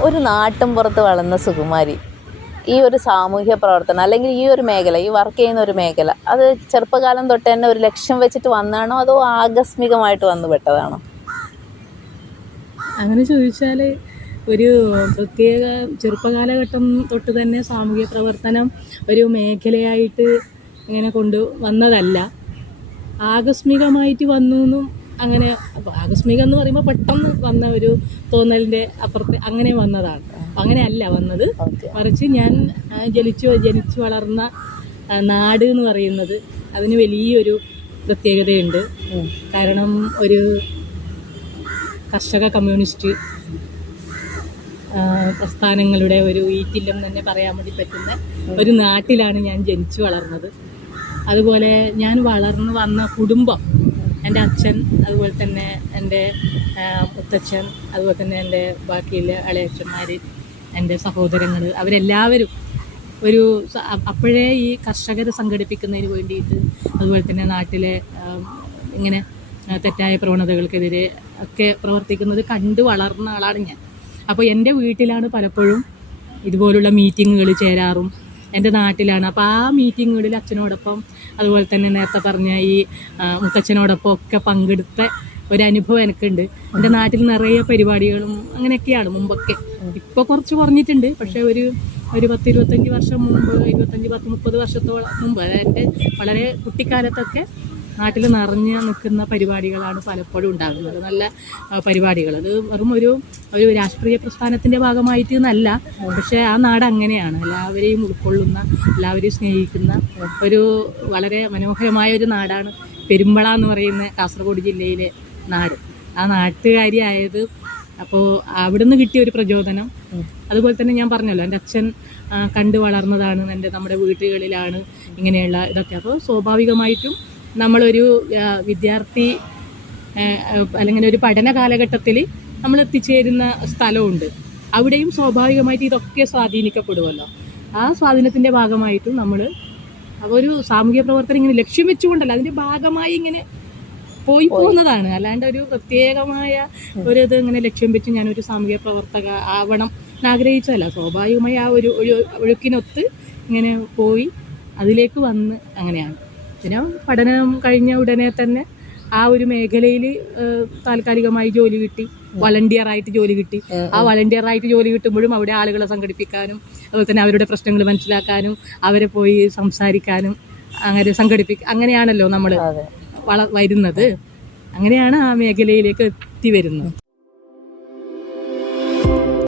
ഒരു നാട്ടിൻപുറത്ത് വളർന്ന സുകുമാരി ഈ ഒരു സാമൂഹ്യ പ്രവർത്തനം അല്ലെങ്കിൽ ഈ ഒരു മേഖല, ഈ വർക്ക് ചെയ്യുന്ന ഒരു മേഖല, അത് ചെറുപ്പകാലം തൊട്ട് തന്നെ ഒരു ലക്ഷ്യം വെച്ചിട്ട് വന്നതാണോ അതോ ആകസ്മികമായിട്ട് വന്നു പെട്ടതാണോ? അങ്ങനെ ചോദിച്ചാൽ ഒരു പ്രത്യേക ചെറുപ്പകാലഘട്ടം തൊട്ട് തന്നെ സാമൂഹ്യ പ്രവർത്തനം ഒരു മേഖലയായിട്ട് ഇങ്ങനെ വന്നതല്ല. ആകസ്മികമായിട്ട് വന്നു എന്നും അങ്ങനെ, ആകസ്മികം എന്ന് പറയുമ്പോൾ പെട്ടെന്ന് വന്ന ഒരു തോന്നലിൻ്റെ അപ്പുറത്ത് അങ്ങനെ വന്നതാണ്. അങ്ങനെയല്ല വന്നത്, മറിച്ച് ഞാൻ ജനിച്ചു വളർന്ന നാട് എന്ന് പറയുന്നത് അതിന് വലിയൊരു പ്രത്യേകതയുണ്ട്. കാരണം ഒരു കർഷക കമ്മ്യൂണിസ്റ്റ് പ്രസ്ഥാനങ്ങളുടെ ഒരു ഈറ്റില്ലം തന്നെ പറയാൻ വേണ്ടി പറ്റുന്ന ഒരു നാട്ടിലാണ് ഞാൻ ജനിച്ചു വളർന്നത്. അതുപോലെ ഞാൻ വളർന്നു വന്ന കുടുംബം, എൻ്റെ അച്ഛൻ, അതുപോലെ തന്നെ എൻ്റെ മുത്തച്ഛൻ, അതുപോലെ തന്നെ എൻ്റെ ബാക്കിയുള്ള ഇളയച്ഛന്മാർ, എൻ്റെ സഹോദരങ്ങൾ, അവരെല്ലാവരും ഒരു അപ്പോഴേ ഈ കർഷകരെ സംഘടിപ്പിക്കുന്നതിന് വേണ്ടിയിട്ട്, അതുപോലെ തന്നെ നാട്ടിലെ ഇങ്ങനെ തെറ്റായ പ്രവണതകൾക്കെതിരെ ഒക്കെ പ്രവർത്തിക്കുന്നത് കണ്ടു വളർന്ന ആളാണ് ഞാൻ. അപ്പോൾ എൻ്റെ വീട്ടിലാണ് പലപ്പോഴും ഇതുപോലുള്ള മീറ്റിങ്ങുകൾ ചേരാറും, എൻ്റെ നാട്ടിലാണ്. അപ്പോൾ ആ മീറ്റിങ്ങുകളിൽ അച്ഛനോടൊപ്പം, അതുപോലെ തന്നെ നേരത്തെ പറഞ്ഞ ഈ മുത്തച്ഛനോടൊപ്പം ഒക്കെ പങ്കെടുത്ത ഒരനുഭവം എനിക്കുണ്ട്. എൻ്റെ നാട്ടിൽ നിറയെ പരിപാടികളും അങ്ങനെയൊക്കെയാണ് മുമ്പൊക്കെ. ഇപ്പോൾ കുറച്ച് കുറഞ്ഞിട്ടുണ്ട്, പക്ഷേ ഒരു 10-25 വർഷം മുമ്പ്, 25-30 വർഷത്തോളം മുമ്പ്, എൻ്റെ വളരെ കുട്ടിക്കാലത്തൊക്കെ നാട്ടിൽ നിറഞ്ഞു നിൽക്കുന്ന പരിപാടികളാണ് പലപ്പോഴും ഉണ്ടാകുന്നത്. നല്ല പരിപാടികൾ. അത് വെറും ഒരു രാഷ്ട്രീയ പ്രസ്ഥാനത്തിൻ്റെ ഭാഗമായിട്ട് എന്നല്ല, പക്ഷേ ആ നാട് അങ്ങനെയാണ്. എല്ലാവരെയും ഉൾക്കൊള്ളുന്ന, എല്ലാവരെയും സ്നേഹിക്കുന്ന ഒരു വളരെ മനോഹരമായ ഒരു നാടാണ് പെരുമ്പള എന്ന് പറയുന്ന കാസർഗോഡ് ജില്ലയിലെ നാട്. ആ നാട്ടുകാരിയായത് അപ്പോൾ അവിടുന്ന് കിട്ടിയ ഒരു പ്രചോദനം. അതുപോലെ തന്നെ ഞാൻ പറഞ്ഞല്ലോ, എൻ്റെ അച്ഛൻ കണ്ടു വളർന്നതാണ്, നമ്മുടെ വീട്ടുകളിലാണ് ഇങ്ങനെയുള്ള ഇതൊക്കെ. അപ്പോൾ സ്വാഭാവികമായിട്ടും നമ്മളൊരു വിദ്യാർത്ഥി അല്ലെങ്കിൽ ഒരു പഠന കാലഘട്ടത്തിൽ നമ്മൾ എത്തിച്ചേരുന്ന സ്ഥലമുണ്ട്. അവിടെയും സ്വാഭാവികമായിട്ട് ഇതൊക്കെ സ്വാധീനിക്കപ്പെടുമല്ലോ. ആ സ്വാധീനത്തിൻ്റെ ഭാഗമായിട്ടും നമ്മൾ ഒരു സാമൂഹ്യ പ്രവർത്തനം ഇങ്ങനെ ലക്ഷ്യം വെച്ചുകൊണ്ടല്ല, അതിൻ്റെ ഭാഗമായി ഇങ്ങനെ പോയി പോകുന്നതാണ്. അല്ലാണ്ട് ഒരു പ്രത്യേകമായ ഇത് ഇങ്ങനെ ലക്ഷ്യം വെച്ച് ഞാനൊരു സാമൂഹ്യ പ്രവർത്തക ആവണം എന്നാഗ്രഹിച്ചതല്ല. സ്വാഭാവികമായി ആ ഒരു ഒഴുക്കിനൊത്ത് ഇങ്ങനെ പോയി അതിലേക്ക് വന്ന് അങ്ങനെയാണ്. പിന്നെ പഠനം കഴിഞ്ഞ ഉടനെ തന്നെ ആ ഒരു മേഖലയിൽ താൽക്കാലികമായി ജോലി കിട്ടി, വളണ്ടിയറായിട്ട് ജോലി കിട്ടി. ആ വളണ്ടിയറായിട്ട് ജോലി കിട്ടുമ്പോഴും അവിടെ ആളുകളെ സംഘടിപ്പിക്കാനും, അതുപോലെ തന്നെ അവരുടെ പ്രശ്നങ്ങൾ മനസ്സിലാക്കാനും, അവരെ പോയി സംസാരിക്കാനും, അങ്ങനെ അങ്ങനെയാണല്ലോ നമ്മൾ വരുന്നത്. അങ്ങനെയാണ് ആ മേഖലയിലേക്ക് എത്തി വരുന്നത്.